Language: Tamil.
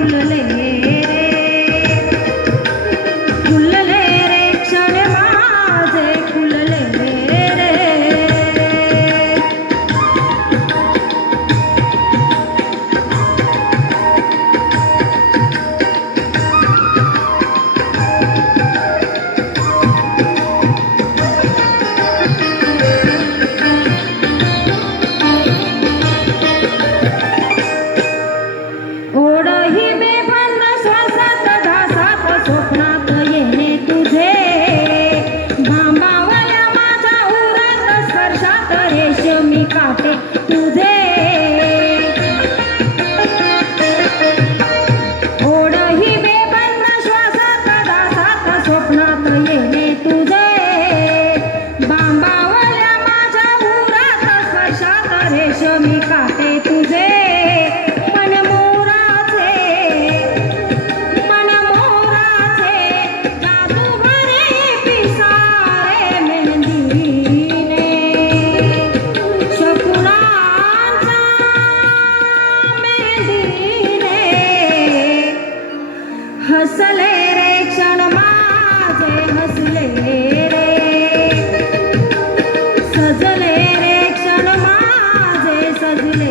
துள்ளலே துள்ளலே หนูเท่ அருகிலே